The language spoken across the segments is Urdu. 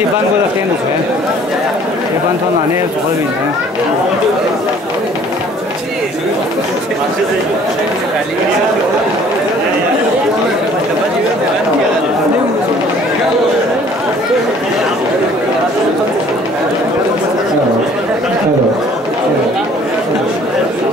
一般过的电子锤，一般通常那些组合饼程。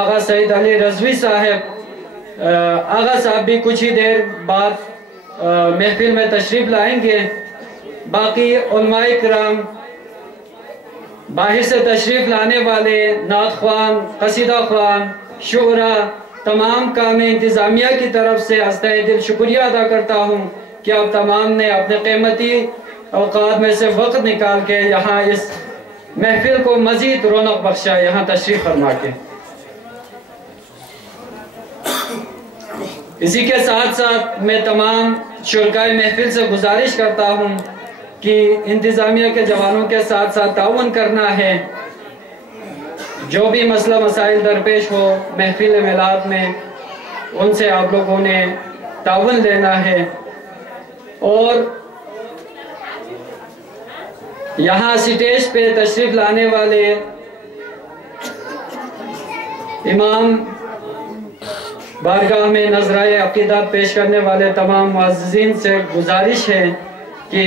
آغا سعید علی رضوی صاحب، آغا صاحب بھی کچھ ہی دیر بعد محفل میں تشریف لائیں گے۔ باقی علماء کرام، باہر سے تشریف لانے والے نعت خوان، قصیدہ خوان، شعراء، تمام کام انتظامیہ کی طرف سے از تہ دل شکریہ ادا کرتا ہوں کہ آپ تمام نے اپنے قیمتی اوقات میں سے وقت نکال کے یہاں اس محفل کو مزید رونق بخشا، یہاں تشریف فرما کے۔ اسی کے ساتھ ساتھ میں تمام شرکائے محفل سے گزارش کرتا ہوں کہ انتظامیہ کے جوانوں کے ساتھ ساتھ تعاون کرنا ہے، جو بھی مسئلہ مسائل درپیش ہو محفل میلاد میں ان سے آپ لوگوں نے تعاون لینا ہے۔ اور یہاں سٹیج پہ تشریف لانے والے امام، بارگاہ میں نذرائے عقیدت پیش کرنے والے تمام معززین سے گزارش ہے کہ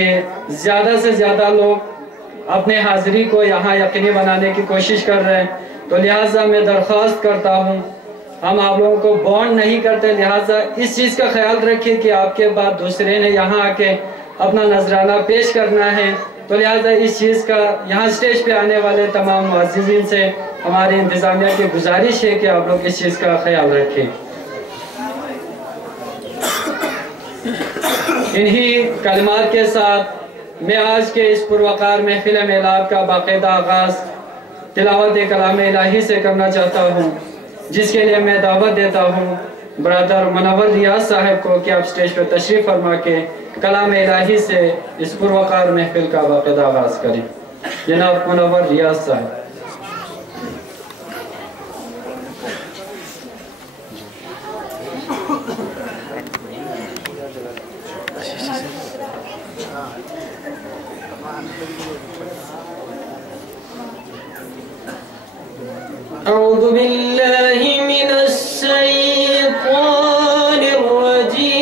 زیادہ سے زیادہ لوگ اپنے حاضری کو یہاں یقینی بنانے کی کوشش کر رہے ہیں، تو لہٰذا میں درخواست کرتا ہوں، ہم آپ لوگوں کو بانڈ نہیں کرتے، لہٰذا اس چیز کا خیال رکھیے کہ آپ کے بعد دوسرے نے یہاں آ کے اپنا نذرانہ پیش کرنا ہے، تو لہٰذا اس چیز کا یہاں سٹیج پہ آنے والے تمام معززین سے ہماری انتظامیہ کی گزارش ہے کہ آپ لوگ اس چیز کا خیال رکھیں۔ انہی کلمات کے ساتھ میں آج کے اس پروقار محفل میلاد کا باقاعدہ آغاز تلاوت کلام الہی سے کرنا چاہتا ہوں، جس کے لیے میں دعوت دیتا ہوں برادر منور ریاض صاحب کو کہ آپ سٹیج پر تشریف فرما کے کلام الہی سے اس پروقار محفل کا باقاعدہ آغاز کریں۔ جناب منور ریاض صاحب۔ أعوذ بالله من الشيطان الرجيم.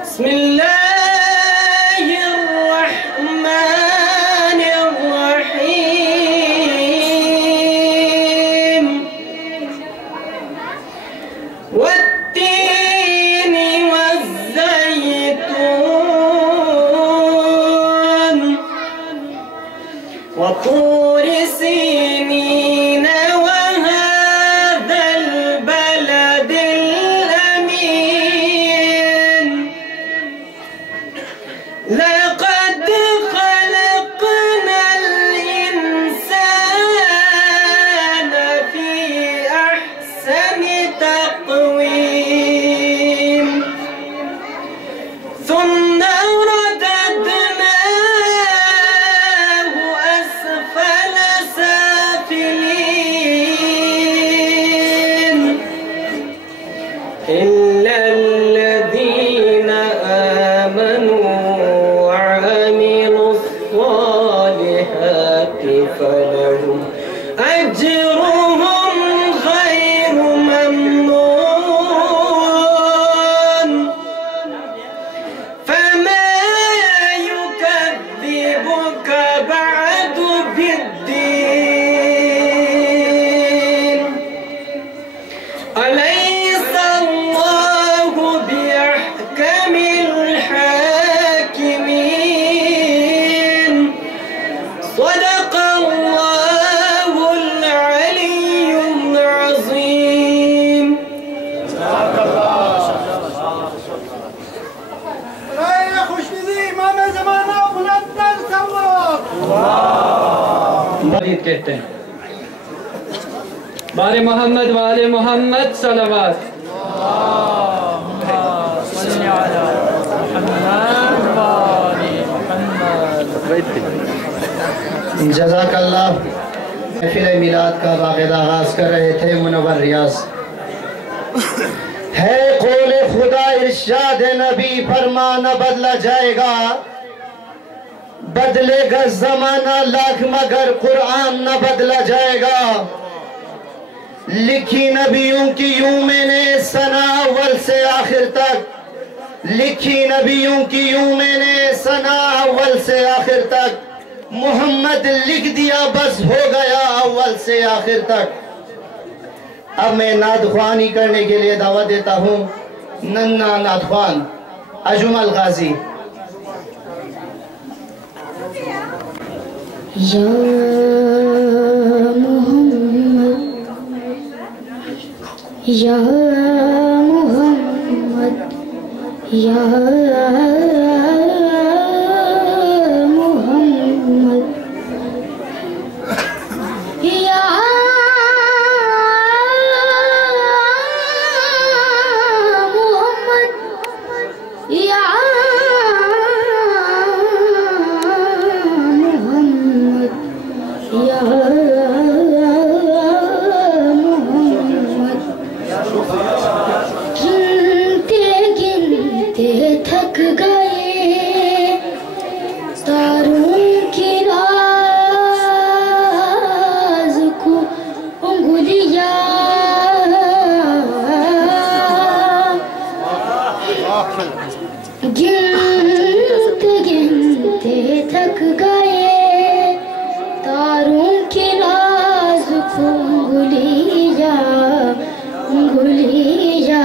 بسم الله الرحمن الرحيم. والتين والزيتون وطور سينين وهذا البلد الأمين. لقد خلقنا الإنسان في أحسن تقويم ثم رددناه أسفل سافلين إلا الذين آمنوا وعملوا الصالحات فلهم أجرهم غير ممنون. فما يكذبك بعد بالدين. أليس الله بأحكم الحاكمين. صدق الله العلي العظيم. رائے خوشنودی امام زمانہ بلند ثواب. مرید کہتے ہیں بار محمد وآل محمد صلوات. جزاک اللہ. محفل میلاد کا باقاعدہ آغاز کر رہے تھے منور ریاض. ہے قول خدا ارشاد نبی فرما نہ بدلا جائے گا، بدلے گا زمانہ لاکھ مگر قرآن نہ بدلا جائے گا. لکھی نبیوں کی یوں میں نے ثنا اول سے آخر تک، لکھی نبیوں کی یوں میں نے ثنا اول سے آخر تک، محمد لکھ دیا بس ہو گیا اول سے آخر تک۔ اب میں نعت خوانی کرنے کے لیے دعوت دیتا ہوں ننھا نعت خوان اجمل غازی۔ یا محمد یا محمد یا محمد یا محمد یا محمد یا محمد گنتے گنتے تھک گئے تاروں کی راز کو انگلیاں، گنتے گنتے تھک گئے تاروں کی راز کو انگلیاں، انگلیاں۔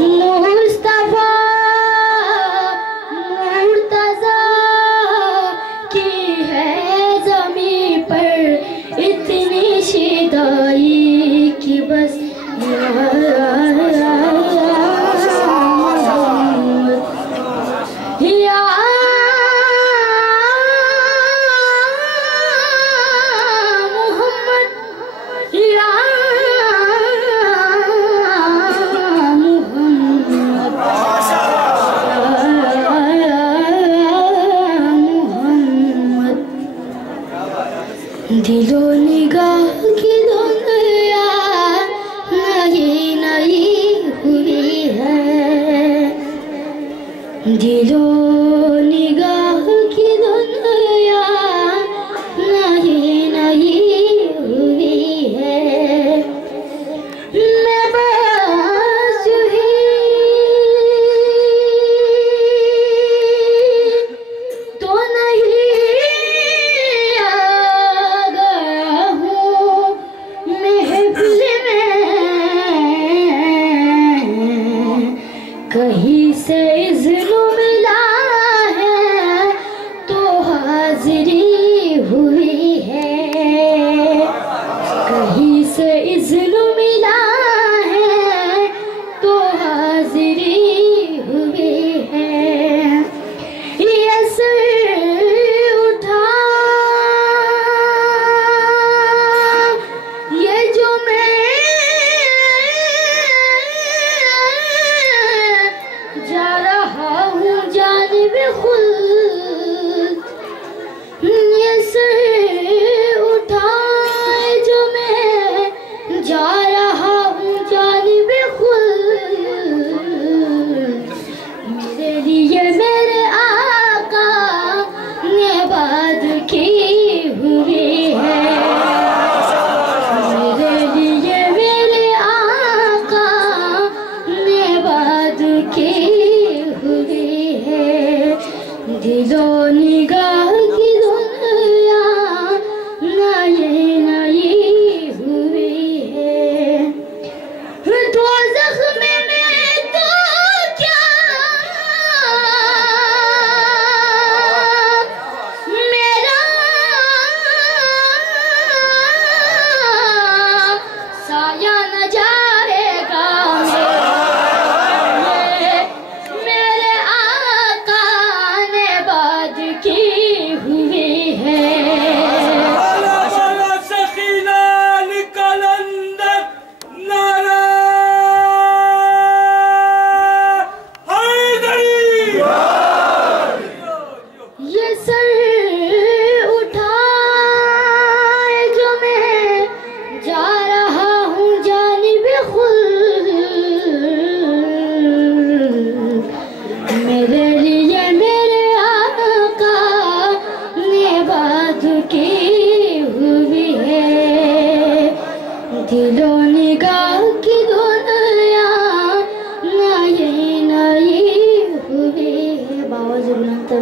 مصطفیٰ مرتضیٰ کی ہے زمین پر اتنی شیدائی کی بس یا محمد یا محمد یا محمد محمد۔ دل و نگاہ کی دنیا نئی نئی ہوئی ہے، دل و نگاہ کی دنیا نئی نئی ہوئی ہے۔ میں بس ہی تو نہیں آ گیا ہوں محفل میں، کہیں سے اذن ملا ہے تو حاضری ہوئی ہے، کہیں سے اذن ملا ہے تو حاضری ہوئی ہے۔ یہ سر اٹھا یہ جو میں جا رہا ہوں جانب خلد، یہ سر اٹھائے جو میں جا رہا ہوں جانب خلد،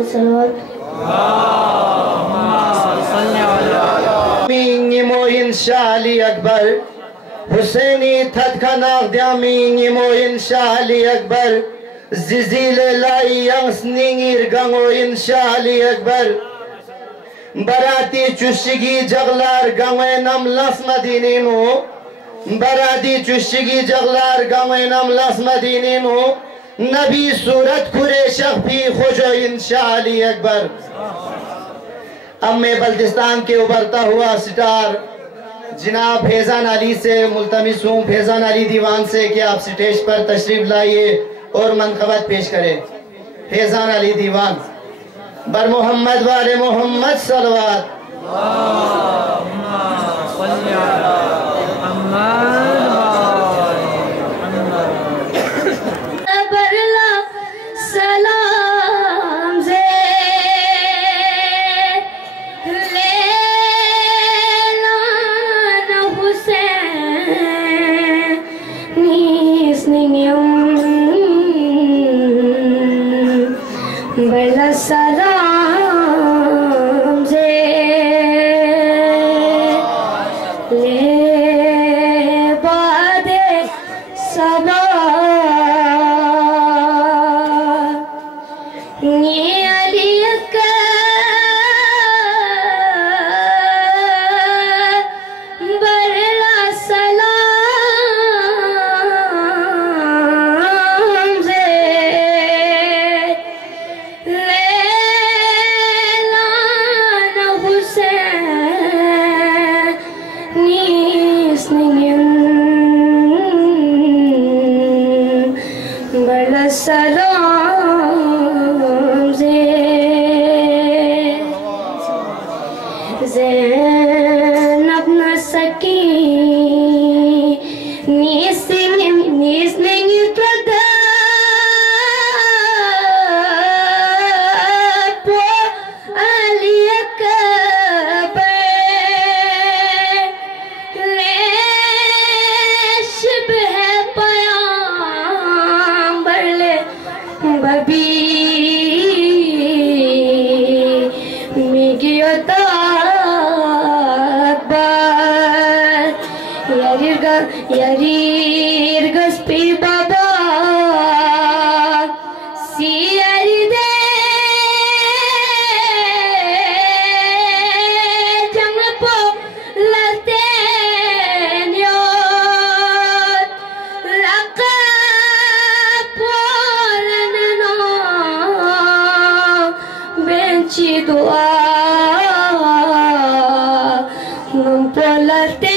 صلوات Minimo inşali akbar Hüseyni tatkanak diaminimo inşali akbar Zizile layang sningir gango inşali akbar Barati çüşşigi jaglar gango nam las madininu Barati çüşşigi jaglar gango nam las madininu Nabi surat kure shakfi khojo inşali akbar اب میں بلتستان کے ابھرتا ہوا سٹار جناب فیضان علی سے ملتمس ہوں فیضان علی دیوان سے کہ آپ سٹیج پر تشریف لائیے اور منقبت پیش کریں فیضان علی دیوان بر محمد والے محمد صلوات برلا سلام زے لیلان حسین نیس نیم برلا سلام زے لے باد سبا سلام زینب نسکی نیس نگی پردا پو علی اکبر لیش بہ پیامبر لے ببی Maggi Yarir gaspi baba si yaride jang po laten yot laka polanano benci dua non polate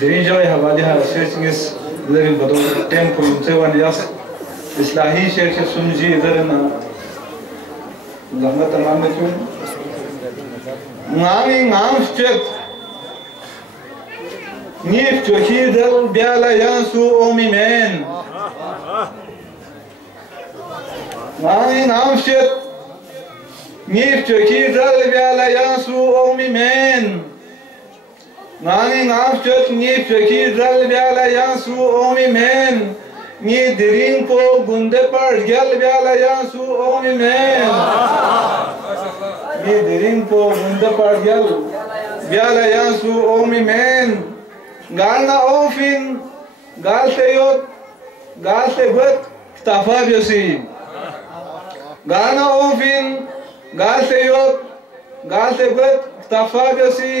Diri joy havaliha searchingis lerin badon tempo yuntewan yas islahi sheikh sunji idarna lahmat tamam metum ngami ngam stet nif tohidel biala yansu omi men ngami ngam stet nif tohidel biala yansu omi men Nani ngafchot ni fikir dal biala yansu omi men ni dirin ko gunde par gel biala yansu omi men ni dirin ko gunde par gel biala yansu omi men galna ofin galte yot galte gut tafa biosi galna ofin galte yot galte gut tafa biosi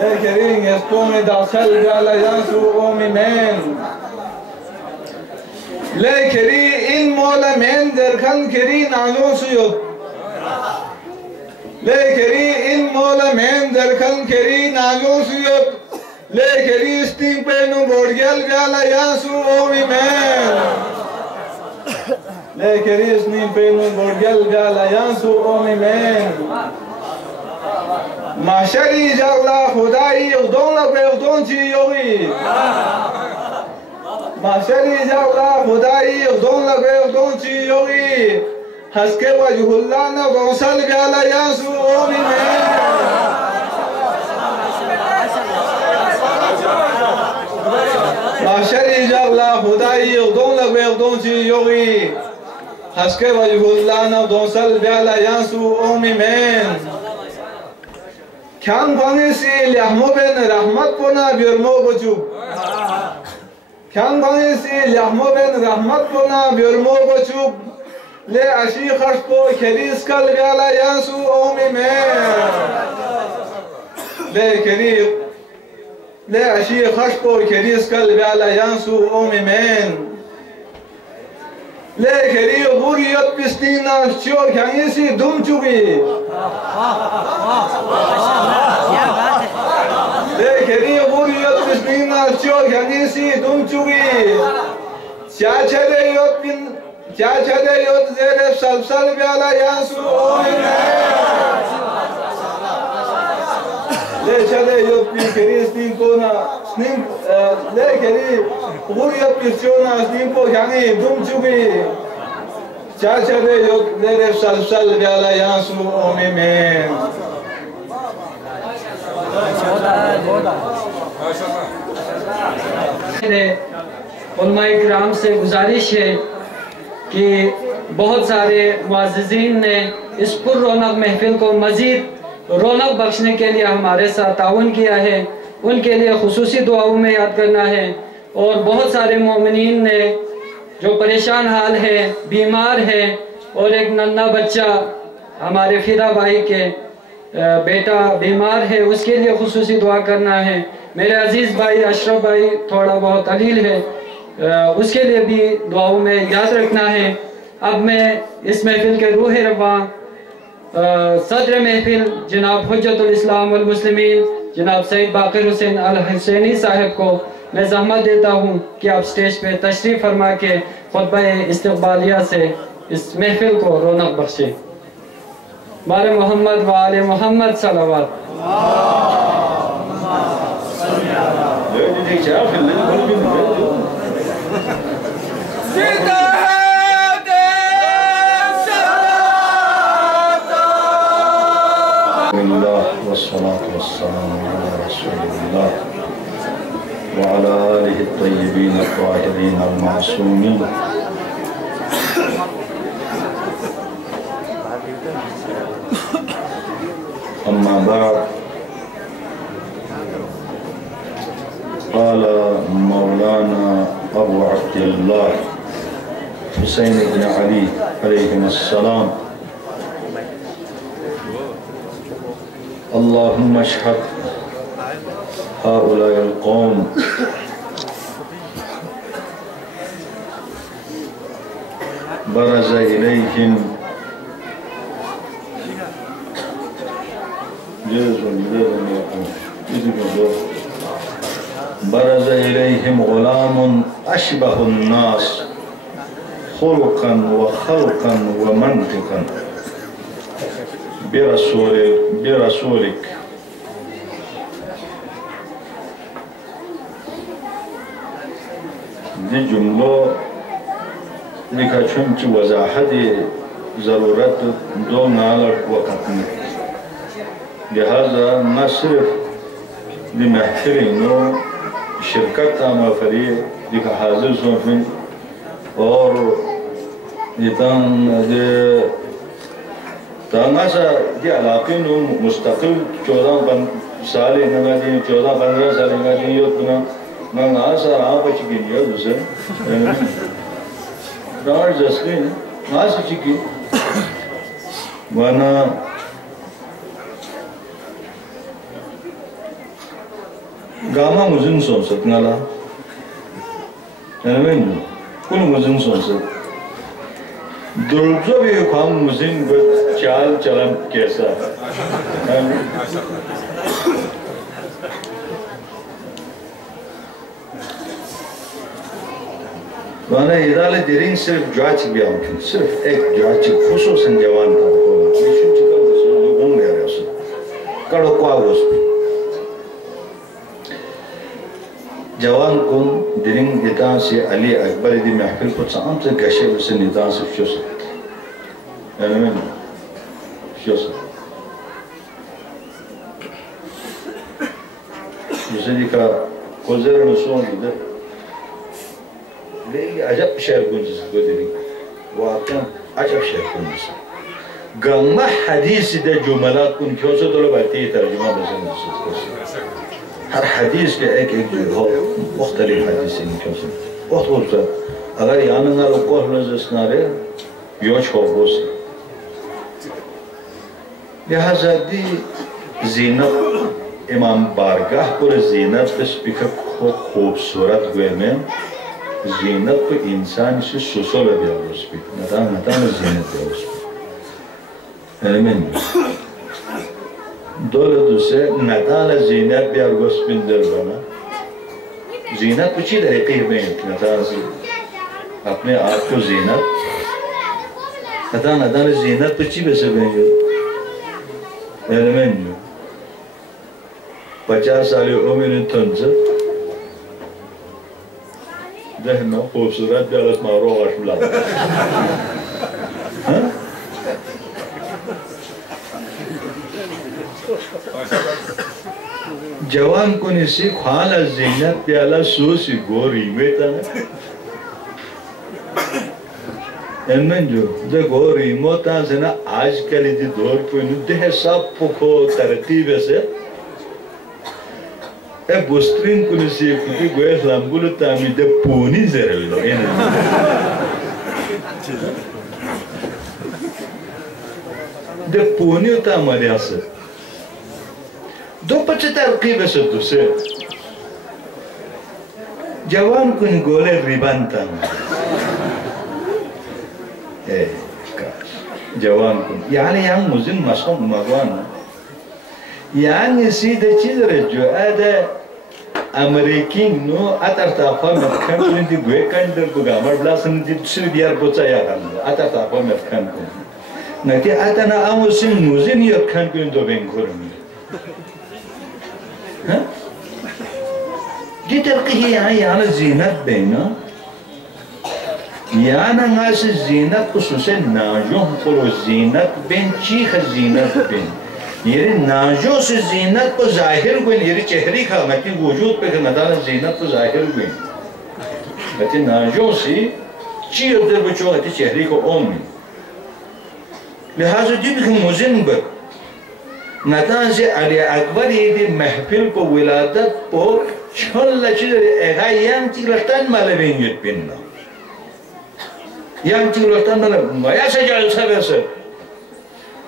Lekering espome dasal gala yansu omi men Lekeri in mola men derkan keri nazo suyot Lekeri in mola men derkan keri nazo suyot Lekeri sting penu borgel gala yansu omi men Lekeri sting penu borgel gala yansu omi men Mahşeri jalla Hudayi udonla ve udonci yogi Mahşeri jalla Hudayi udonla ve udonci yogi Haske vajhullana gonsal biala yansu omi men Mahşeri jalla Hudayi udonla ve udonci yogi Haske vajhullana gonsal biala yansu omi men Kyan bangisi lahmo ben rahmat pona biyurmo bochub Kyan bangisi lahmo ben rahmat pona biyurmo bochub لأشي خشبو كريس كالبيالا يانسو أومي مين لأشي خشبو كريس كالبيالا يانسو أومي مين لكري غوريت بسنينا شو كانيسي دم چوبي لكري غوريت بسنينا شو كانيسي دم چوبي چاچده یوت زیر سلسل بیالا یانسو اومینه لچده یوت بی کریس دین کونا سنیم لکری غوریت بیشونا سنیم کو یعنی دم چوبی چاچده یوت زیر سلسل بیالا یانسو اومینه علماء کرام سے گزارش ہے کہ بہت سارے معززین نے اس پر رونق محفل کو مزید رونق بخشنے کے لیے ہمارے ساتھ تعاون کیا ہے، ان کے لیے خصوصی دعاؤں میں یاد کرنا ہے۔ اور بہت سارے مومنین نے جو پریشان حال ہے، بیمار ہے، اور ایک ننھا بچہ ہمارے فدا بھائی کے بیٹا بیمار ہے، اس کے لیے خصوصی دعا کرنا ہے۔ میرے عزیز بھائی اشرف بھائی تھوڑا بہت علیل ہے، اس کے لیے بھی دعاؤں میں یاد رکھنا ہے۔ اب میں اس محفل کے روح رواں صدر محفل جناب حجت الاسلام والمسلمین جناب سید باقر حسین الحسینی صاحب کو میں زحمت دیتا ہوں کہ آپ سٹیج پہ تشریف فرما کے خطبہ استقبالیہ سے اس محفل کو رونق بخشے۔ بار محمد و آل محمد صلوات۔ والصلاة والسلام على رسول الله وعلى آله الطيبين الطاهرين المعصومين أما بعد قال مولانا أبو عبد الله حسين بن علي عليهم السلام اللهم اشهد هؤلاء القوم برز إليهم برز إليهم غلام أشبه الناس خلقا وخلقا ومنطقا برسولك دي جملة لکھا چونچ وضاحت ضرورت دو نالر وقت میں لہذا نہ صرف دی محفلینو شرکت آما فری لکھا حاضر سوفن اور دیتان دی تانا سا دی علاقے نو مستقل 14 سالی نگا دی 14-15 سالی نگا دی یوت بنا نا سا آپ چکی دیا دوسرے دار جسکے نا سا چکی وانا گاما مزن سونست نالا انوین کل مزن سونست دلزو بھی خواہم مزن گت چال چلم کیسا وانا ادالہ دیرین صرف جواچ بھی آمکن صرف ایک جواچ خصوصاً جوان تھا ہوگا میشن چکر بس گھوم گیا رہا اسے کڑو کو آگو اس جوان کن دیرین دیتان سے علی اکبر دی محفل کو سام سے گشے اسے نیتان سے فشو سکتے انوین فشو سکتے جسے دیکھا کوزر نسوان دیدر لیکن عجب شعر کن جسے کو دیرین واقعا عجب شعر کن جسے گمہ حدیث دے جملات کن کیوں سے دولو بھائی ترجمہ بسن جسے ہر حدیث کے ایک جو ہو مختلف حدیث ان کیوں سے بہت خوبصورت اگر یہاں نگا رکو حلز اسنارے یوچ خوبوس لہذا دی زینت امام بارگاہ پر زینت اس پکر خوبصورت گوئے میں زینت تو انسان سے سسول دیا اس پہ نتان زینت دیا اس پہ ایمین دولت اسے نتان زینت دیا اس پہ اندر بنا زینت پچھی طریقے میں نتان سے اپنے آپ کو زینت نتان زینت پچھی بے سے بینگے ایمین 50 سالی عمر تنزل ذهن خوبصورت بیالت مارو آشولا جوان کنی سی خوان از زینت بیالا سوسی گوری میتا نا انمن جو ده گوری موتا زنا آج کلی دی دور کنی ده سب پکو ترقیب سے بسترین کنی سی کتی گوی اسلامگولو تامی ده پونی زرلو ده پونیو تاماری آسد دو پچه ترقیب سے دوسرے جوان کنی گوله ریبان تاماری جوان کنی یعنی یعنی مزین مصم مغوان یعنی سیده چیز رجو آده امریکین نو اتر تافا مدکن کنی دی گوی کندر بگامر بلاسن دی سر دیار بوچا یادن اتر تافا مدکن کنی نتی اتنا امو سن نوزین یدکن کنی دو بین کرمی دی ترقیه یعنی زینت بینا یعنی ناس زینت خصوصا ناجوم قلو زینت بین چیخ زینت بین یعنی ناجو سے زینت کو ظاہر گوئن یعنی چہری کھا مکی وجود پہ ندان زینت کو ظاہر گوئن مکی ناجو سے چی ادھر بچو مکی چہری کو اومی لہذا جب کہ مزن بر ندان سے علی اکبر یہ دی محفل کو ولادت پر چھل لچی در ایغا یم چی لختان مالا بینگیت پیننا یم چی لختان مالا مایا سے جلسہ بیسر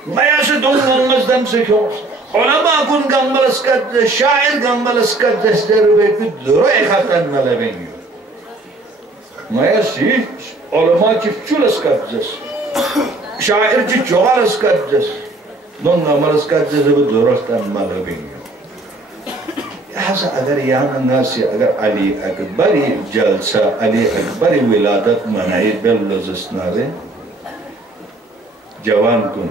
مایا سے دون گنگز دم سے کیوں علماء کن گنگل اسکت شاعر گنگل اسکت دستر بیتی درو ایخاتان مالا بینگیت مایا سی علماء چی چول اسکت دس شاعر چی چوال اسکت دس دون گنگل اسکت دس درو ایخاتان مالا بینگیت لہذا اگر یہاں ناسی اگر علی اکبری جلسہ علی اکبری ولادت منائی بللزس نارے جوان کن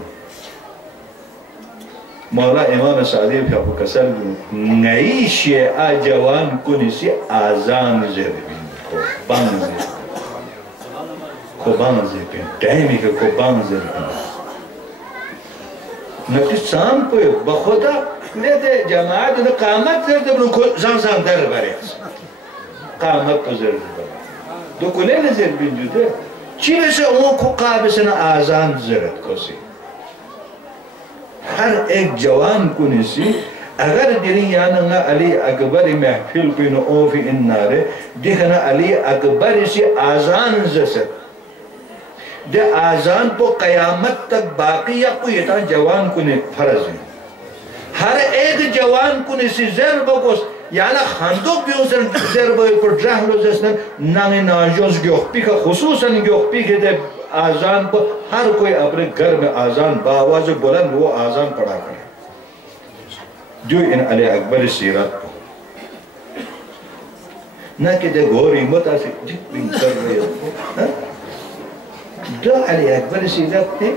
مولا امام سعدی پہ آپ کسر نئی شیعہ جوان کنی سی آزان زربین خوبان زربین ٹائمی کہ خوبان زربین نکتی سام کوئی بخودا لیتے جماعت قامت زرد زن در باری قامت تو زرد باری دو کلیل زربین جو دے چی بسے اون کو قابسنا آزان زرد کسی ہر ایک جوان کنی سی اگر دینی یعنی علی اکبر محفل پینو اوفی اننارے دیکھنا علی اکبر سی آزان زسد دے آزان پو قیامت تک باقی یا کوئی تا جوان کنی فرض ہے ہر ایک جوان کنی سی زر بکوس یعنی خاندو بیوزن زر بوئی پر جہلو زسنن نامی ناجوز گیوخ پی کا خصوصاً گیوخ پی کے دے آزان کو ہر کوئی اپنے گھر میں آزان باواز بلند وہ آزان پڑھا کرے جو ان علی اکبر سیرت کو نہ کہ دے گوری متاسی جت بین کر رہے ہو جو علی اکبر سیرت نے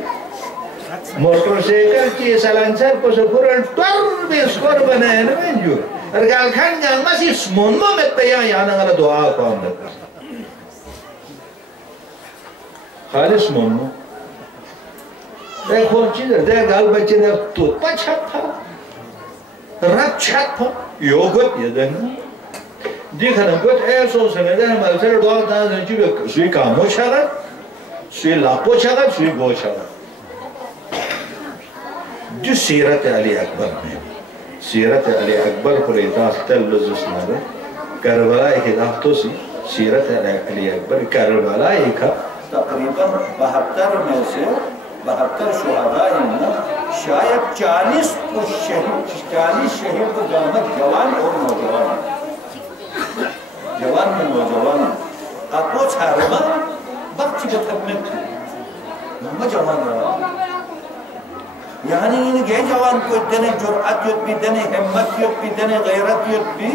موٹر سیکل کی سلانسر کو سپورن ٹور بھی سکور بنائے نا میں جو ارگال کھان گا مسی سمونمو میں پیان یہاں نگا دعا کو آمد خالص مونو دے خون چیز ہے دے گال بچے دے توت پا چھت پا رب چھت پا یوگت یہ دے دیکھنا گوت ایسو سنے دے ہمارے سر دعا دانا دے چیز سوی کامو چھاگت سوی لاپو چھاگت سوی گو چھاگت جو سیرت علی اکبر میں سیرت علی اکبر پر اداس تل لزس نارے کربلا ایک ادافتو سی سیرت علی اکبر کربلا ایک تقریباً 72 میں سے 72 شہداء ہیں شاید 40 شہید گامت جوان اور نوجوان جوان میں نوجوان اپو چھارما بخچ بتمت نما جوان رہا یعنی ان گے جوان کو دنے جرأت یت بھی دنے ہمت یت بھی دنے غیرت یت بھی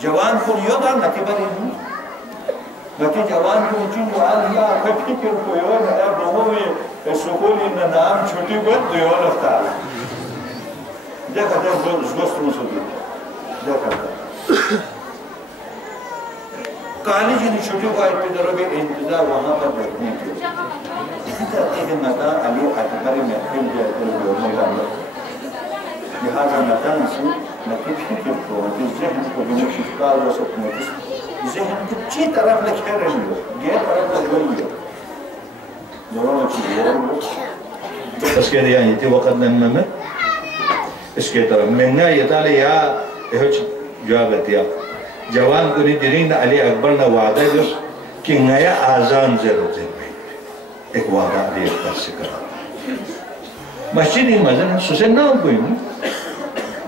جوان کو یودا نتیبری ہوں لیکن جوان کو چین جوان یا کبھی کر کو یور ہے بہو میں سکول ان نام چھوٹی بہت دیو لگتا دیکھا دیکھ دوست مسودی دیکھا کالج ان چھوٹی کو آئی پہ درو بھی انتظار وہاں پر بیٹھنے کی اسی طرح کہ نتا علی اکبر محفل جائے تو میرا لہذا نتا سے نتیب فکر کو ذہن کو بنا شفکار و سکمت ذہن کو چی طرف لکھے رہی ہو گئے طرف لگوئی ہو دونوں چیز یہ رہی اس کے دیا یہ وقت نمہ میں اس کے طرف منگا یہ تالی یا جواب دیا جوان کو نہیں درین علی اکبر نے وعدہ جو کہ نیا آزان ضرورت ہے ایک وعدہ علی اکبر سے کرا مسجد ہی مزن ہے سسن نام کوئی نہیں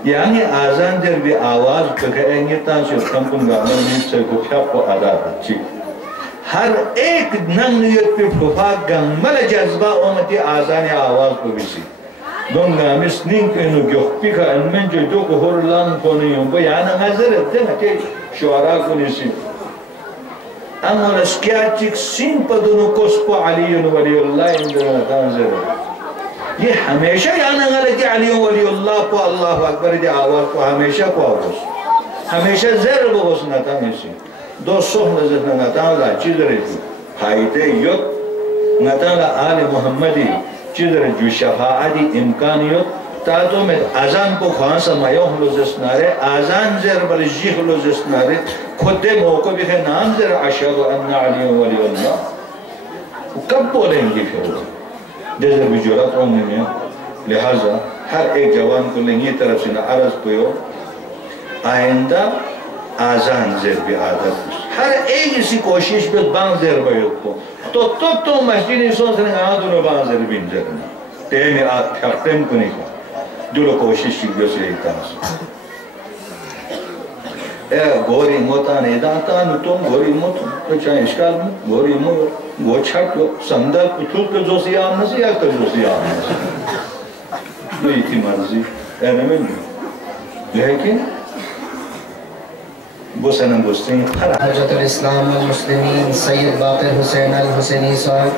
یعنی آزان در بھی آواز کہیں گے تانسی اس کمپن گانا نیت سے کو پھیاپ کو ادا بچی ہر ایک ننگ نیت پہ پھوپاک گنمل جذبہ اومتی آزان آواز کو بھی سی دون گامیس نین کے انو گیوک پی کا انمن جو دو کو ہور لان کو نہیں ہوں یعنی حضرت دے کہ شعراء کو نہیں سی اما لسکیاتک سین پا دونو کسپو علی ولی اللہ اندرنا تانزر یہ ہمیشہ یعنی غلطی علی ولی اللہ کو اللہ اکبر دی آواز کو ہمیشہ کو آواز ہمیشہ زیر بغس نتا میسی دو سوح نزد نتا اللہ چیز رہی فائدے یوت نتا اللہ آل محمدی چیز رہی جو شفاعتی امکانیت تاتو میں آزان کو خوان سمایو حلوزس نارے آزان زیر بل جی حلوزس نارے خود دے موقع بھی ہے نام زیر اشہد ان علی ولی اللہ کب بولیں گی پھر جیسے بھی جرات ہونے میں لہذا ہر ایک جوان کو لیں یہ طرف سے عرض پہو آئندہ آزان زیر بھی عادت ہر ایک اسی کوشش پہ بان زیر بیت کو تو مسجد سوچ رہے ہیں آدھو بان زیر بھی انزرنا تیمی پھرٹیم کو نہیں کھا دلو کوشش کی جو سے ایک تانس اے گوری موتان ایدانتان تم گوری موتان تو چاہیں اشکال میں گوری موتان وہ چھٹ لو سندر پتھول کے جو سی آم نسی یا کر جو سی آم نسی یہ تھی مرضی اہنے میں نہیں لیکن وہ سنم گستین حضرت الاسلام والمسلمین سید باقر حسین الحسینی صاحب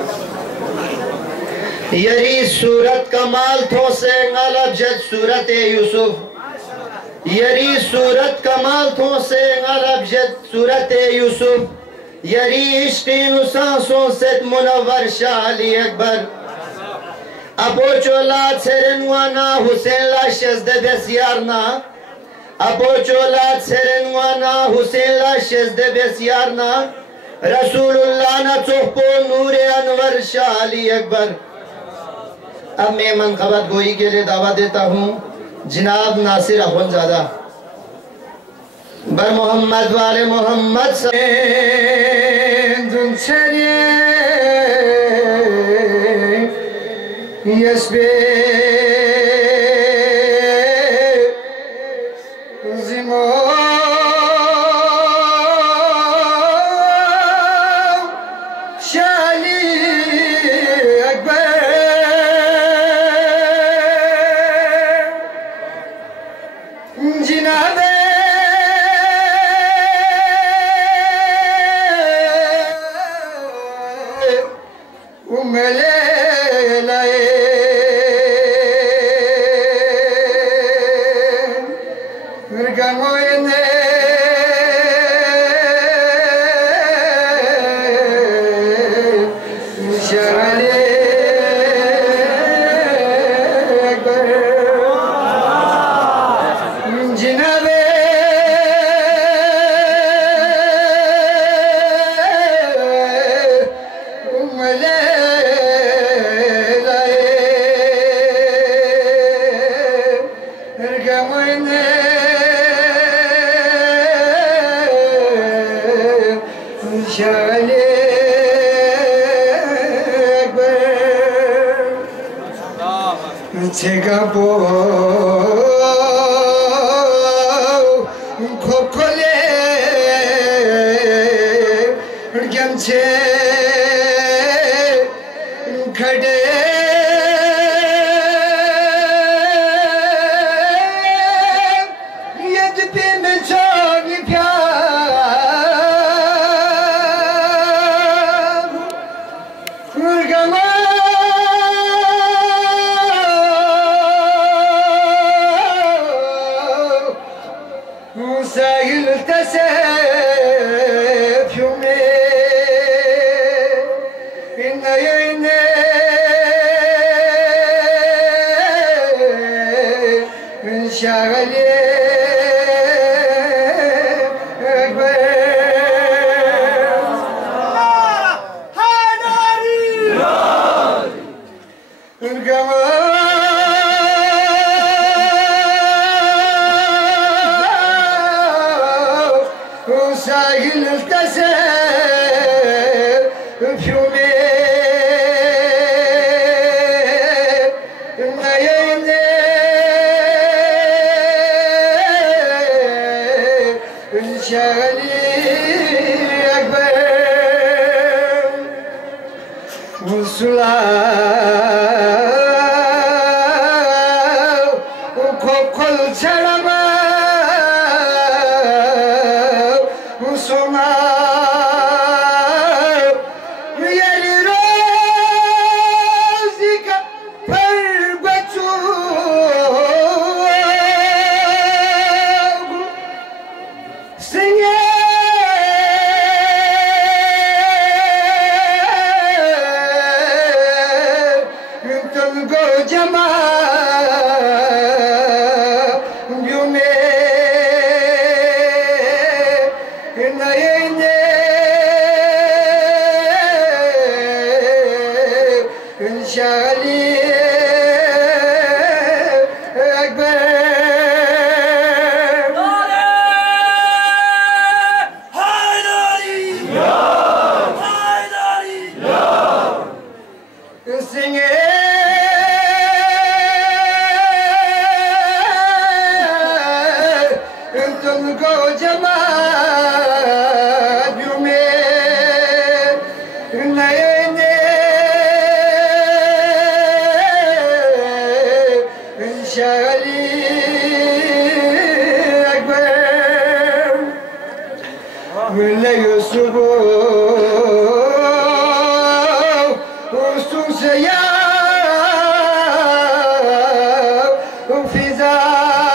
یری صورت کمال تھو سے غالب جد صورت یوسف یری صورت کمال تھو سے غالب جد صورت یوسف یری عشقین سانسوں ست منور شاہ علی اکبر ابو چولاد سرنوانا حسین لا شزد بسیارنا ابو چولاد سرنوانا حسین لا شزد بسیارنا رسول اللہ نا چوپو نور انور شاہ علی اکبر اب میں منقبت گوئی کے لئے دعویٰ دیتا ہوں جناب ناصر اخون زادہ بر محمد والے محمد دن چریے یس بے زمو شالی اکبر جناب ملے لائے مرگنوئی نے شالی اکبر جناب ملے شالی Chegabo Kokole Gamche Khade Yed bin choni pyar Gama Sahil tesef yume inne inne şagali ekber hanari gama Sahil tesef yume inne şagali ekber Usular kokol çarama Usuna yeri rozika perbetu Singe Tungo jama Yume Inayene Shali Ekber Haydari Haydari Sing Tungo jama Yume Inayene Shali Ekber Mülle Yusuf'u Usus ya Fizad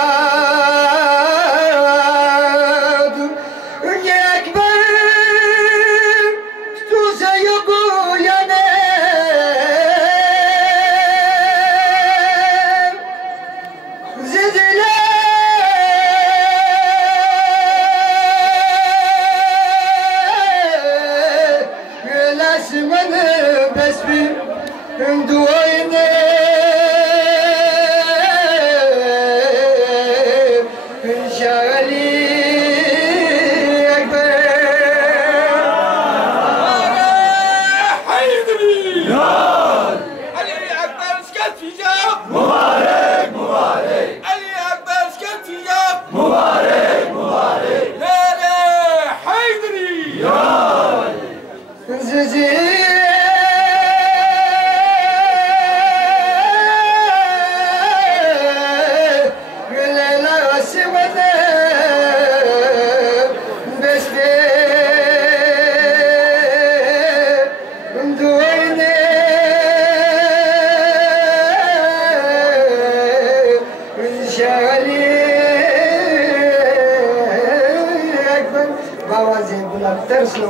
Ekber Tuze yogu yane Zidile Lasmanı besbi Duayne Şali Ekber Haydari Ali Akbar Skatfijab Mubarak Mubarak Ali Akbar Skatfijab Mubarak Mubarak Nare Haydari Zizi Gülela simede Besbe Duayne Şali Ekber Babazi bulat terslo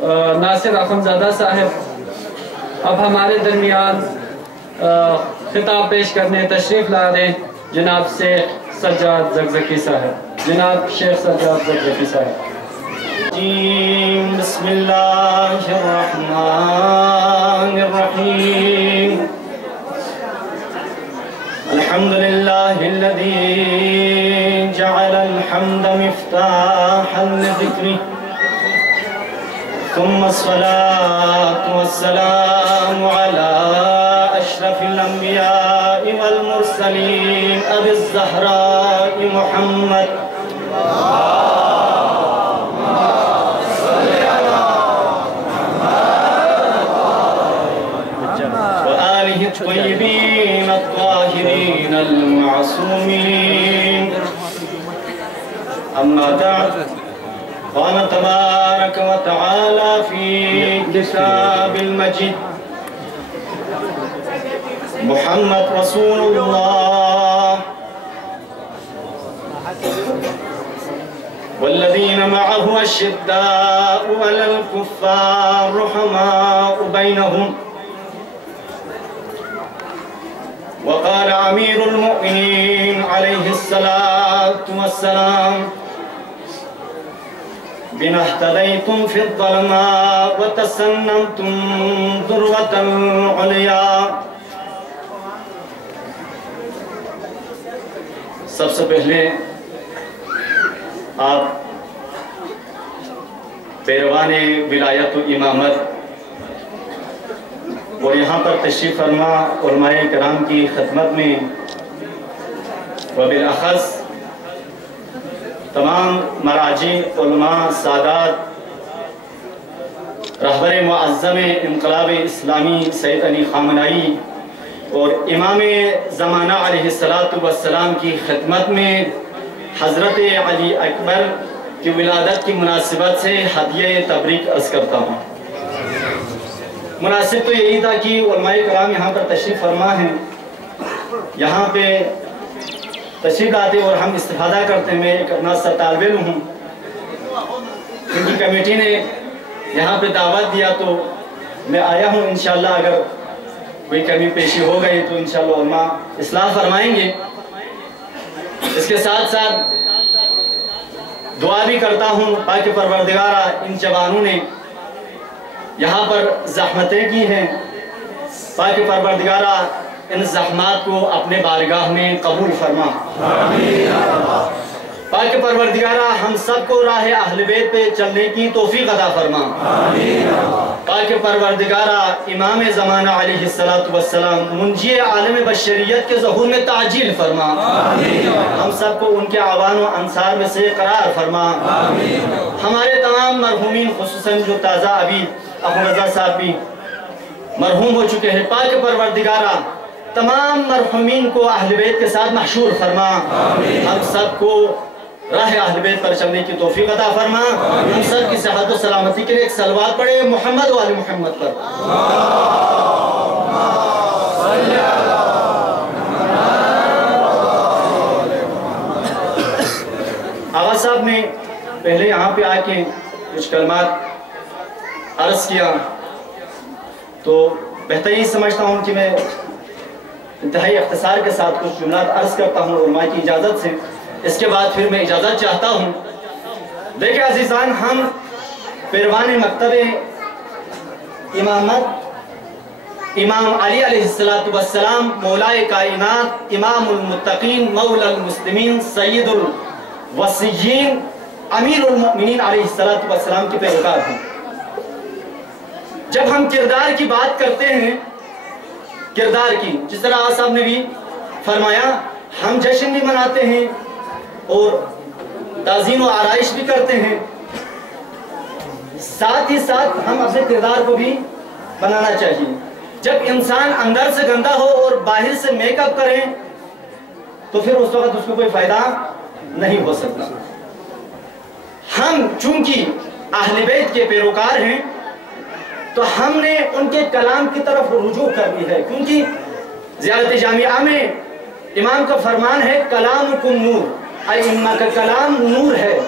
ناصر اخندزادہ صاحب اب ہمارے درمیان خطاب پیش کرنے تشریف لا رہے جناب شیخ سجاد زکزکی صاحب. جناب شیخ سجاد زکزکی صاحب. بسم اللہ الرحمن الرحیم. الحمد للہ الذی جعل الحمد مفتاحا لذکرہ ثم الصلاة والسلام على أشرف الأنبياء والمرسلين أبي الزهراء محمد وآله الطيبين الطاهرين المعصومين. أما بعد قال تبارك وتعالى في كتاب المجيد محمد رسول الله والذين معه أشداء على الكفار رحماء بينهم. وقال أمير المؤمنين عليه الصلاة والسلام بما اهتديتم في الظلماء وتسنمتم ذروة العليا. سب سے پہلے آپ پیروان ولایت و امامت اور یہاں پر تشریف فرما علماء کرام کی خدمت میں وبالاخص تمام مراجع علماء سادات رہبر معظم انقلاب اسلامی سید علی خامنائی اور امام زمانہ علیہ السلام کی خدمت میں حضرت علی اکبر کی ولادت کی مناسبت سے ہدیہ تبریک عرض کرتا ہوں. مناسب تو یہی تھا کہ علماء کرام یہاں پر تشریف فرما ہیں, یہاں پہ تشریف لاتے اور ہم استفادہ کرتے ہیں. میں ایک اپنا سا طالب علم ہوں, ان کی کمیٹی نے یہاں پہ دعوت دیا تو میں آیا ہوں. انشاءاللہ اگر کوئی کمی پیشی ہو گئی تو انشاءاللہ علماء اصلاح فرمائیں گے. اس کے ساتھ ساتھ دعا بھی کرتا ہوں پاک پروردگارہ ان جوانوں نے یہاں پر زحمتیں کی ہیں, پاک پروردگارہ ان زحمات کو اپنے بارگاہ میں قبول فرما. پاک پروردگارہ ہم سب کو راہ اہل بیت پہ چلنے کی توفیق عطا فرما. پاک پروردگارہ امام زمانہ علیہ السلام منجی عالم بشریت کے ظہور میں تعجیل فرما. ہم سب کو ان کے اعوان و انصار میں سے قرار فرما. ہمارے تمام مرحومین خصوصاً جو تازہ ابھی احمد رضا صاحب بھی مرحوم ہو چکے ہیں, پاک پروردگارہ تمام مرحومین کو اہل بیت کے ساتھ محشور فرما. ہم سب کو راہ اہل بیت پر چلنے کی توفیق عطا فرما. ہم سب کی صحت و سلامتی کے لیے ایک صلوات پڑھے محمد و آل محمد پر. آغا صاحب نے پہلے یہاں پہ آ کے کچھ کلمات عرض کیا تو بہتر ہی سمجھتا ہوں کہ میں انتہائی اختصار کے ساتھ کچھ جملات عرض کرتا ہوں علماء کی اجازت سے. اس کے بعد پھر میں اجازت چاہتا ہوں. دیکھیں عزیزان, ہم پیروان مکتب امامت امام علی علیہ السلام مولائے کائنات امام المتقین مولا المسلمین سید الوصیین امیر المؤمنین علیہ السلام کے پیروکار ہیں. جب ہم کردار کی بات کرتے ہیں, کردار کی, جس طرح آقا صاحب نے بھی فرمایا, ہم جشن بھی مناتے ہیں اور تعظیم و آرائش بھی کرتے ہیں, ساتھ ہی ساتھ ہم اپنے کردار کو بھی بنانا چاہیے. جب انسان اندر سے گندا ہو اور باہر سے میک اپ کریں تو پھر اس وقت اس کو کوئی فائدہ نہیں ہو سکتا. ہم چونکہ اہل بیت کے پیروکار ہیں تو ہم نے ان کے کلام کی طرف رجوع کرنی ہے, کیونکہ زیارت جامعہ میں امام کا فرمان ہے کلامکم نور, ائمہ کا کلام نور ہے.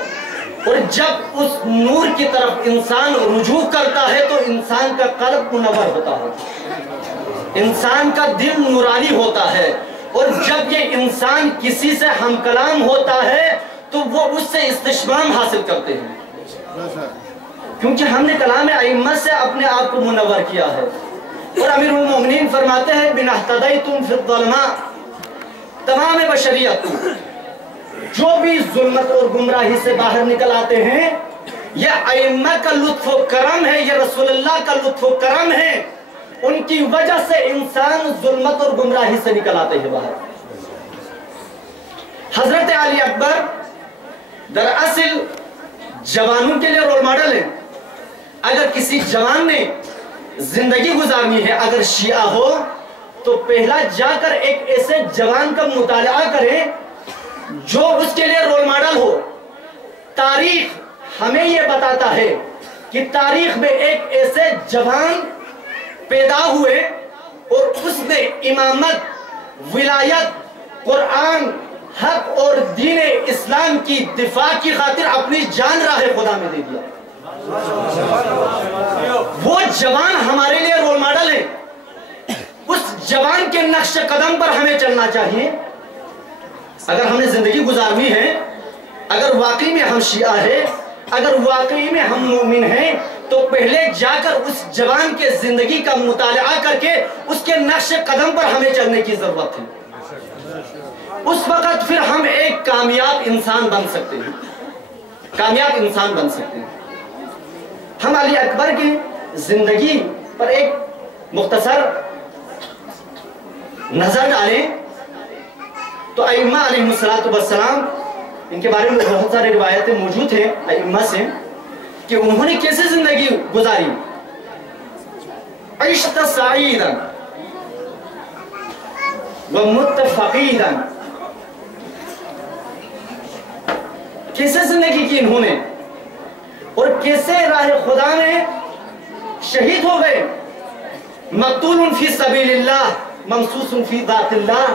اور جب اس نور کی طرف انسان رجوع کرتا ہے تو انسان کا قلب منور ہوتا ہے، انسان کا دل نورانی ہوتا ہے، اور جب یہ انسان کسی سے ہم کلام ہوتا ہے تو وہ اس سے استشمام حاصل کرتے ہیں، کیونکہ ہم نے کلام ائمہ سے اپنے آپ کو منور کیا ہے۔ اور امیر المومنین فرماتے ہیں بِنَ اهْتَدَيْتُمْ فِي الظَّلْمَاءِ، تمام بشریت جو بھی ظلمت اور گمراہی سے باہر نکل آتے ہیں، یہ ائمہ کا لطف و کرم ہے، یہ رسول اللہ کا لطف و کرم ہے، ان کی وجہ سے انسان ظلمت اور گمراہی سے نکل آتے ہیں باہر۔ حضرت علی اکبر دراصل جوانوں کے لیے رول ماڈل ہیں۔ اگر کسی جوان نے زندگی گزارنی ہے، اگر شیعہ ہو تو پہلا جا کر ایک ایسے جوان کا مطالعہ کریں جو اس کے لیے رول ماڈل ہو۔ تاریخ ہمیں یہ بتاتا ہے کہ تاریخ میں ایک ایسے جوان پیدا ہوئے اور اس نے امامت، ولایت، قرآن، حق اور دین اسلام کی دفاع کی خاطر اپنی جان راہ خدا میں دے دیا۔ وہ جوان ہمارے لیے رول ماڈل ہے، اس جوان کے نقش قدم پر ہمیں چلنا چاہیے۔ اگر ہمیں زندگی گزارنی ہے، اگر واقعی میں ہم شیعہ ہیں، اگر واقعی میں ہم مومن ہیں، تو پہلے جا کر اس جوان کے زندگی کا مطالعہ کر کے اس کے نقش قدم پر ہمیں چلنے کی ضرورت ہے۔ اس وقت پھر ہم ایک کامیاب انسان بن سکتے ہیں، کامیاب انسان بن سکتے ہیں۔ ہم علی اکبر کی زندگی پر ایک مختصر نظر ڈالیں تو ائمہ علیہ السلام، ان کے بارے میں بہت سارے روایتیں موجود ہیں ائمہ سے کہ انہوں نے کیسے زندگی گزاری۔ عشت سعیدا ومت فقیدا، کیسے زندگی کی انہوں نے اور کیسے راہ خدا میں شہید ہو گئے۔ مقتول فی سبیل اللہ ممسوس فی ذات اللہ،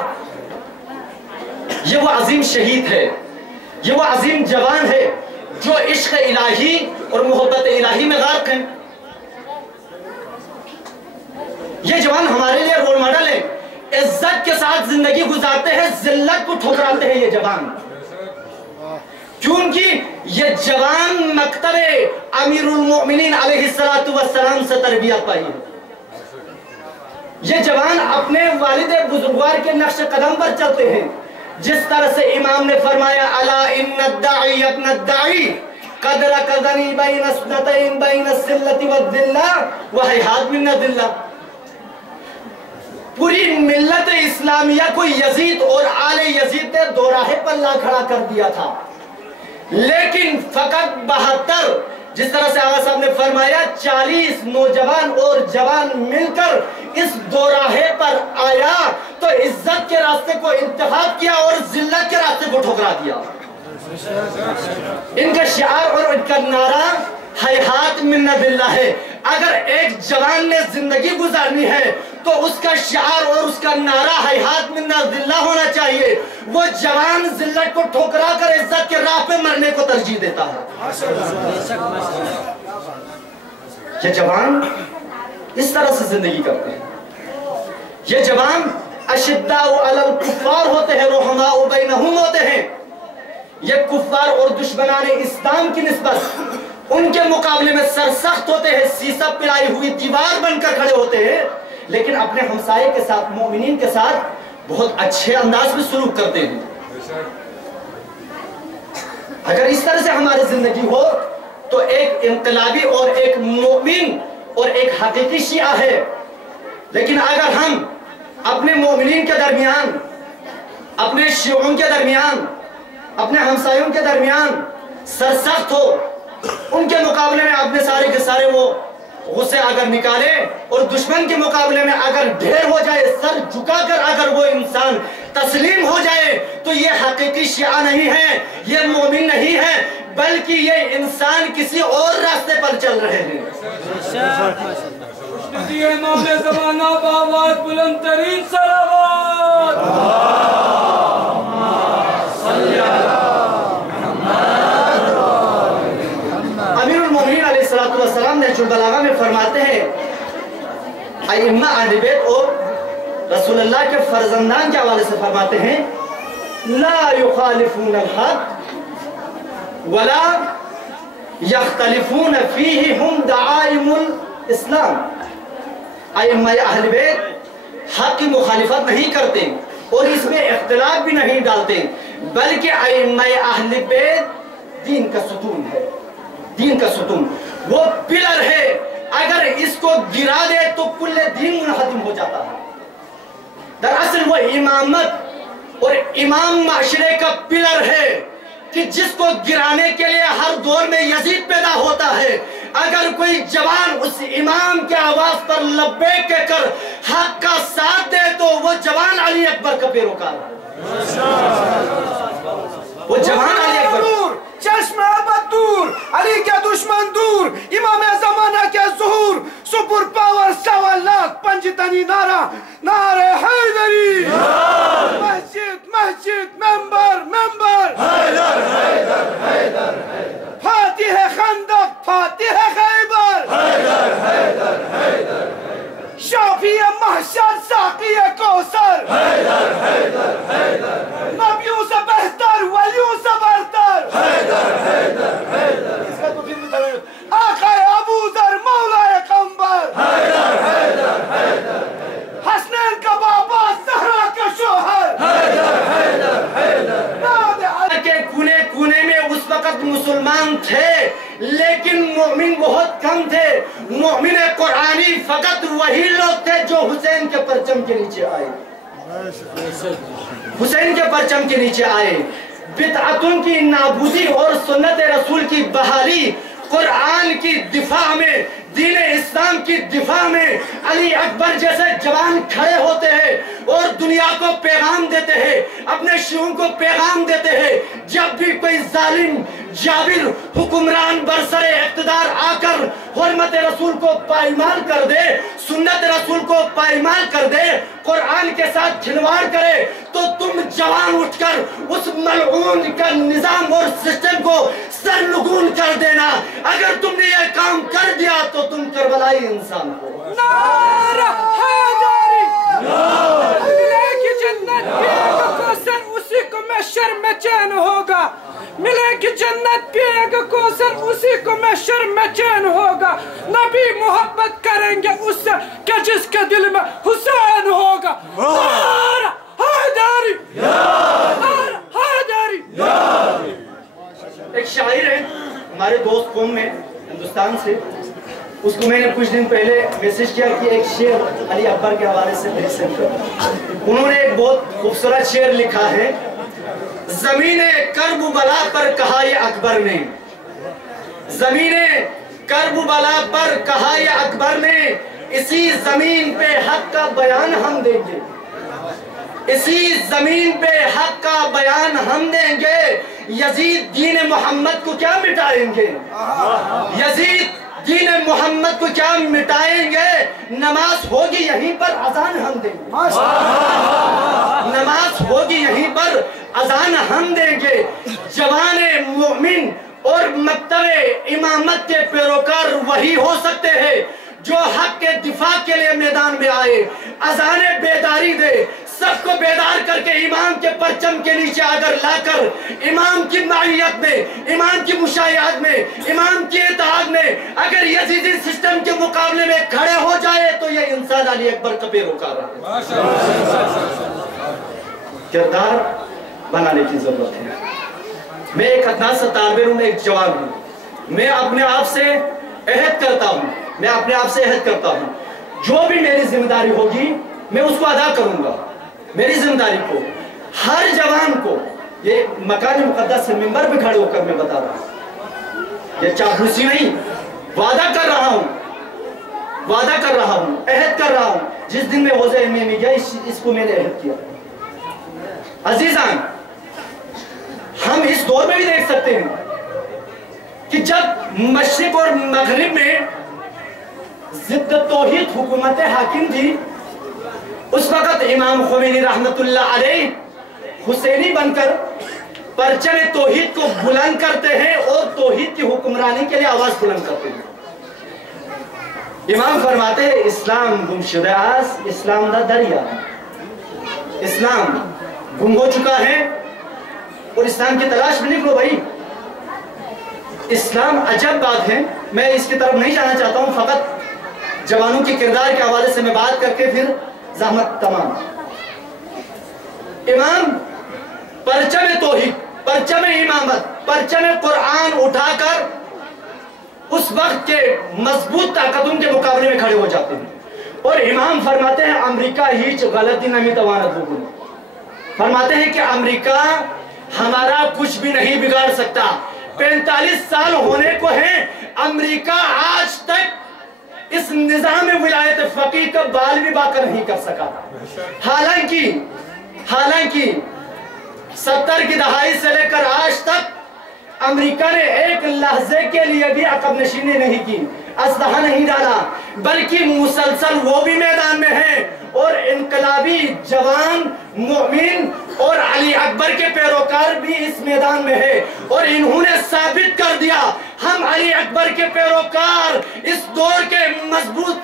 یہ وہ عظیم شہید ہے، یہ وہ عظیم جوان ہے جو عشق الہی اور محبت الہی میں غرق ہیں۔ یہ جوان ہمارے لیے رول ماڈل ہے، عزت کے ساتھ زندگی گزارتے ہیں، ذلت کو ٹھکراتے ہیں یہ جوان، کیونکہ یہ جوان مکتب امیر المومنین علیہ السلام سے تربیت پائی ہے۔ یہ جوان اپنے والد بزرگوار کے نقش قدم پر چلتے ہیں، جس طرح سے امام نے فرمایا الا ان الداعی ابن الداعی قد رکضنی بین اثنتین بین الذلۃ والذلہ وہیہات من الذلہ۔ پوری ملت اسلامیہ کو یزید اور آل یزید نے دو راہ پر لا کھڑا کر دیا تھا، لیکن فقط 72 جس طرح سے آغا صاحب نے فرمایا 40 نوجوان اور جوان مل کر اس دو راہے پر آیا تو عزت کے راستے کو انتخاب کیا اور ذلت کے راستے کو ٹھکرا دیا۔ ان کا شعار اور ان کا نعرہ ہیہات من الذلہ ہے۔ اگر ایک جوان نے زندگی گزارنی ہے تو اس کا شعار اور اس کا نعرہ ہیہات من الذلہ ہونا چاہیے۔ وہ جوان ذلت کو ٹھکرا کر عزت کے راہ پہ مرنے کو ترجیح دیتا ہے۔ یہ جوان اس طرح سے زندگی کرتے ہیں۔ یہ جوان اشداء علی الکفار ہوتے ہیں، رحماء بینہم ہوتے ہیں۔ یہ کفار اور دشمنان اسلام کی نسبت ان کے مقابلے میں سرسخت ہوتے ہیں، سیسا پلائی ہوئی دیوار بن کر کھڑے ہوتے ہیں، لیکن اپنے ہمسائے کے ساتھ، مومنین کے ساتھ بہت اچھے انداز میں سلوک کرتے ہیں۔ اگر اس طرح سے ہماری زندگی ہو تو ایک انقلابی اور ایک مومن اور ایک حقیقی شیعہ ہے۔ لیکن اگر ہم اپنے مومنین کے درمیان، اپنے شیعوں کے درمیان، اپنے ہمسایوں کے درمیان سرسخت ہو، ان کے مقابلے میں اپنے سارے کے سارے وہ غصے اگر نکالے اور دشمن کے مقابلے میں اگر ڈھیر ہو جائے، سر جھکا کر اگر وہ انسان تسلیم ہو جائے تو یہ حقیقی شیعہ نہیں ہے، یہ مومن نہیں ہے، بلکہ یہ انسان کسی اور راستے پر چل رہے ہیں۔ امام زمانہ بآواز بلند ترین صلوات اللہم صلی علی محمد البلاغہ میں فرماتے ہیں ائمہ اہل بیت اور رسول اللہ کے فرزندان کے حوالے سے فرماتے ہیں لا یخالفون الحق ولا یختلفون فیہ ہم دعائم الاسلام. ائمہ اہل بیت حق کی مخالفت نہیں کرتے اور اس میں اختلاف بھی نہیں ڈالتے، بلکہ ائمہ اہل بیت دین کا ستون ہے. دین کا ستون وہ پلر ہے، اگر اس کو گرا دے تو کل دین منہدم ہو جاتا ہے. دراصل وہ امامت اور امام معاشرے کا پلر ہے کہ جس کو گرانے کے لیے ہر دور میں یزید پیدا ہوتا ہے. اگر کوئی جوان اس امام کے آواز پر لبیک کہہ کر حق کا ساتھ دے تو وہ جوان علی اکبر کا پیروکار ہے. وہ جوان علی اکبر، چشم ابد دور، علی کے دشمن دور، امام زمانہ کے ظہور، سپر پاور 1.25 پنجتنی نعرہ، نعرہ حیدری. مسجد مسجد، ممبر ممبر، حیدر حیدر حیدر، فاتح خندق فاتح خیبر، حیدر حیدر حیدر، شافی محشر ساقی کوثر، حیدر حیدر حیدر، نبیوں سے بہتر ولیوں سے برتر، حیدر حیدر حیدر، اس کا تو پھر بھی آقا ابو ذر مولا قمبر، حیدر حیدر حیدر، حسنین کا بابا زہرا کا شوہر، حیدر حیدر حیدر. کے کونے کونے میں اس وقت مسلمان تھے لیکن مومن بہت کم تھے. مومن قرآنی فقط وہی لوگ تھے جو حسین کے پرچم کے نیچے آئے. حسین کے پرچم کے نیچے آئے. بدعتوں کی نابودی اور سنت رسول کی بحالی، قرآن کی دفاع میں، دین اسلام کی دفاع میں علی اکبر جیسے جوان کھڑے ہوتے ہیں اور دنیا کو پیغام دیتے ہیں، اپنے شیعوں کو پیغام دیتے ہیں. جب بھی کوئی ظالم جابر حکمران برسر اقتدار آ کر حرمت رسول کو پائمال کر دے، سنت رسول کو پائمال کر دے، قرآن کے ساتھ کھلواڑ کرے، تو تم جوان اٹھ کر اس ملعون کا نظام اور سسٹم کو سرنگون کر دینا. اگر تم نے یہ کام کر دیا تو تم کربلائی انسان ہو. نعرہ حیدری، ملے گی جنت پیے گا کوثر اسی کو محشر میں چین ہوگا. ملے گی جنت پیے گا کوثر اسی کو محشر میں چین ہوگا. نبی محبت کریں گے اس سے کہ جس کے دل میں حسین ہوگا. نعرہ حیدری، نعرہ حیدری. ایک شاعر ہے ہمارے دوست قوم میں ہندوستان سے، اس کو میں نے کچھ دن پہلے میسج کیا کہ ایک شعر علی اکبر کے حوالے سے بھیج سکتے. انہوں نے ایک بہت خوبصورت شعر لکھا ہے. زمین کرب و بلا پر کہا یہ اکبر نے، زمین کرب و بلا پر کہا یہ اکبر نے، اسی زمین پہ حق کا بیان ہم دیں گے، اسی زمین پہ حق کا بیان ہم دیں گے. یزید دین محمد کو کیا مٹائیں گے، یزید دین محمد کو کیا مٹائیں گے. نماز ہوگی یہیں پر اذان ہم دیں گے، نماز ہوگی یہیں پر اذان ہم دیں گے. جوان مومن اور مکتب امامت کے پیروکار وہی ہو سکتے ہیں جو حق کے دفاع کے لیے میدان میں آئے، اذان بیداری دے، سب کو بیدار کر کے امام کے پرچم کے نیچے اگر لا کر امام کی معیت میں، امام کی مشایعت میں، امام کی اطاعت میں اگر یزیدی سسٹم کے مقابلے میں کھڑے ہو جائے تو یہ انسان علی اکبر کا پیروکار ہے. کردار بنانے کی ضرورت ہے. میں ایک ادنا سا طالب علم، ایک جوان ہوں. میں اپنے آپ سے عہد کرتا ہوں، میں اپنے آپ سے عہد کرتا ہوں جو بھی میری ذمہ داری ہوگی میں اس کو ادا کروں گا. میری ذمہ داری کو ہر جوان کو، یہ مکان مقدس سے ممبر پہ کھڑے ہو کر میں بتا رہا ہوں، یہ چاپلوسی نہیں، وعدہ کر رہا ہوں، وعدہ کر رہا ہوں، عہد کر رہا ہوں. جس دن میں حوضہ علمیہ میں گیا اس کو میں نے عہد کیا. عزیزان، ہم اس دور میں بھی دیکھ سکتے ہیں کہ جب مشرق اور مغرب میں ضد توحید حکومت حاکم تھی، اس وقت امام خمینی رحمت اللہ علیہ حسینی بن کر پرچم توحید کو بلند کرتے ہیں اور توحید کی حکمرانی کے لیے آواز بلند کرتے ہیں. امام فرماتے ہیں اسلام گمشدہ آس، اسلام دا دریا، اسلام گم ہو چکا ہے اور اسلام کی تلاش میں نکلو بھائی۔ اسلام عجب بات ہے، میں اس کی طرف نہیں جانا چاہتا ہوں، فقط جوانوں کے کردار کے حوالے سے میں بات کر کے پھر زحمت تمام۔ امام پرچم توحید، پرچم امامت، پرچم قرآن اٹھا کر اس وقت کے مضبوط طاقتوں کے مقابلے میں کھڑے ہو جاتے ہیں، اور امام فرماتے ہیں امریکہ ہیچ غلطی نمی توانت بکن، فرماتے ہیں کہ امریکہ ہمارا کچھ بھی نہیں بگاڑ سکتا۔ 45 سال ہونے کو ہیں، امریکہ آج تک اس نظام ولایت فقیہ کا بال بھی باقی نہیں کر سکا۔ حالانکہ 70 کی دہائی سے لے کر آج تک امریکہ نے ایک لحظے کے لیے بھی عقب نشینی نہیں کی، اسلحہ نہیں ڈالا، بلکہ مسلسل وہ بھی میدان میں ہیں، اور انقلابی جوان مومن اور علی اکبر کے پیروکار بھی اس میدان میں ہے، اور انہوں نے ثابت کر دیا ہم علی اکبر کے پیروکار اس دور کے مضبوط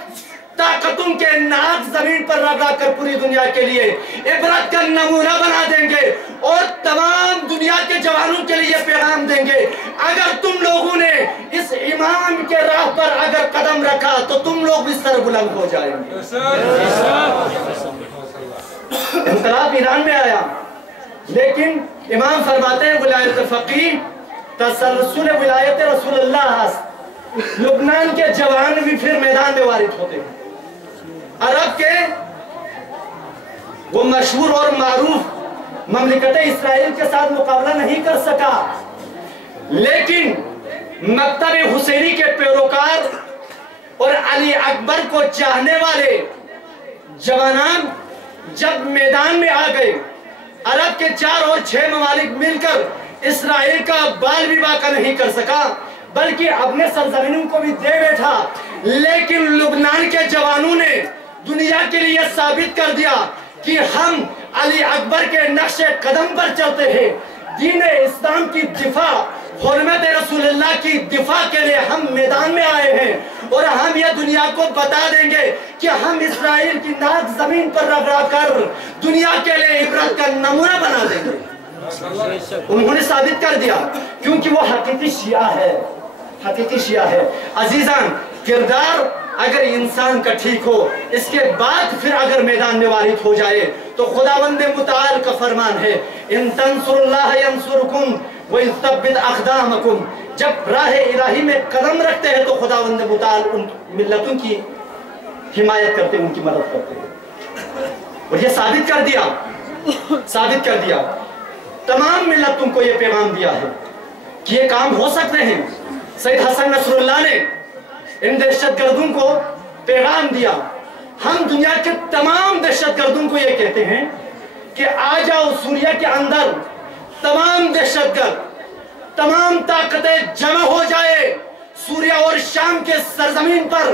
طاقتوں کے ناک زمین پر رگڑا کر پوری دنیا کے لیے عبرت کا نمونہ بنا دیں گے، اور تمام دنیا کے جوانوں کے لیے پیغام دیں گے اگر تم لوگوں نے اس امام کے راہ پر اگر قدم رکھا تو تم لوگ بھی سر بلند ہو جائیں گے۔ انقلاب ایران میں آیا، لیکن امام فرماتے ہیں ولایت فقیہ تسلسل ولایت رسول اللہ، لبنان کے جوان بھی پھر میدان میں وارد ہوتے ہیں۔ عرب کے وہ مشہور اور معروف مملکت اسرائیل کے ساتھ مقابلہ نہیں کر سکا، لیکن مکتب حسینی کے پیروکار اور علی اکبر کو چاہنے والے جوانان جب میدان میں آ گئے، عرب کے 4 اور 6 ممالک مل کر اسرائیل کا بال بھی باقی نہیں کر سکا، بلکہ اپنے سرزمینوں کو بھی دے بیٹھا، لیکن لبنان کے جوانوں نے دنیا کے لیے ثابت کر دیا کہ ہم علی اکبر کے نقش قدم پر چلتے ہیں، دین اسلام کی دفاع، حرمت رسول اللہ کی دفاع کے لیے ہم میدان میں آئے ہیں، اور ہم یہ دنیا کو بتا دیں گے کہ ہم اسرائیل کی ناک زمین پر رگڑا کر دنیا کے لیے عبرت کا نمونہ بنا دیں گے۔ انہوں نے ثابت کر دیا، کیونکہ وہ حقیقی شیعہ ہے، حقیقی شیعہ ہے۔ عزیزان، کردار اگر انسان کا ٹھیک ہو، اس کے بعد پھر اگر میدان میں وارد ہو جائے تو خداوند متعال کا فرمان ہے ان تنصر اللہ ینصرکم ویثبت اقدامکم، جب راہ الہی میں قدم رکھتے ہیں تو خداوند متعال ان ملتوں کی حمایت کرتے ہیں، ان کی مدد کرتے ہیں، اور یہ ثابت کر دیا تمام ملتوں کو یہ پیغام دیا ہے کہ یہ کام ہو سکتے ہیں۔ سید حسن نصر اللہ نے ان دہشت گردوں کو پیغام دیا، ہم دنیا کے تمام دہشت گردوں کو یہ کہتے ہیں کہ آ جاؤ سوریہ کے اندر، تمام دہشت گرد، تمام طاقتیں جمع ہو جائے سوریہ اور شام کے سرزمین پر،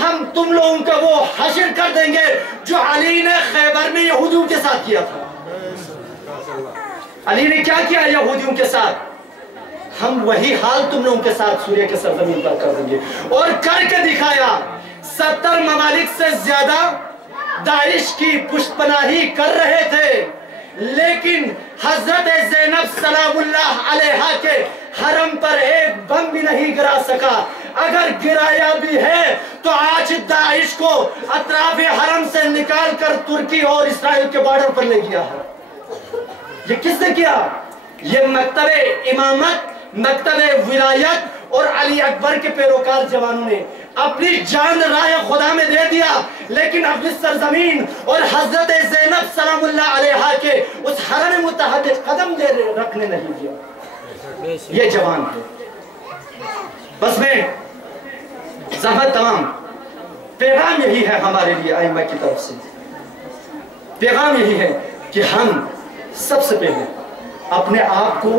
ہم تم لوگوں کا وہ حشر کر دیں گے جو علی نے خیبر میں یہودیوں کے ساتھ کیا تھا۔ علی نے کیا کیا یہودیوں کے ساتھ؟ ہم وہی حال تم لوگوں کے ساتھ سوریہ کے سرزمین پر کر دیں گے، اور کر کے دکھایا۔ 70 ممالک سے زیادہ داعش کی پشت پناہی کر رہے تھے، لیکن حضرت زینب سلام اللہ علیہا کے حرم پر ایک بم بھی نہیں گرا سکا۔ اگر گرایا بھی ہے تو آج داعش کو اطراف حرم سے نکال کر ترکی اور اسرائیل کے بارڈر پر لے گیا ہے۔ یہ کس نے کیا؟ یہ مکتب امامت، مکتب ولایت اور علی اکبر کے پیروکار جوانوں نے اپنی جان راہ خدا میں دے دیا، لیکن اپنی سرزمین اور حضرت زینب سلام اللہ علیہا کے اس حرم متحد قدم رکھنے نہیں دیا۔ یہ جوان ہے۔ بس میں زحمت تمام، پیغام یہی ہے ہمارے لیے ائمہ کی طرف سے، پیغام یہی ہے کہ ہم سب سے پہلے اپنے آپ کو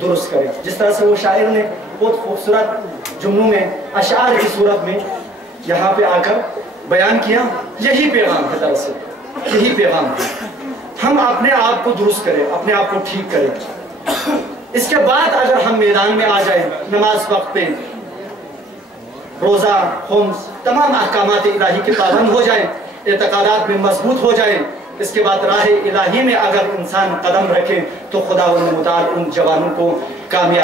درست کریں، جس طرح سے وہ شاعر نے بہت خوبصورت جملوں میں اشعار کی صورت میں یہاں پہ آ کر بیان کیا۔ یہی پیغام ہے، دراصل یہی پیغام ہے، ہم اپنے آپ کو درست کریں، اپنے آپ کو ٹھیک کریں۔ اس کے بعد اگر ہم میدان میں آ جائیں، نماز وقت پہ، روزہ، خمس، تمام احکامات الہی کے پابند ہو جائیں، اعتقادات میں مضبوط ہو جائیں، اس کے بعد راہ الہی میں اگر انسان قدم رکھے تو خدا متعال ان جوانوں کو کامیاب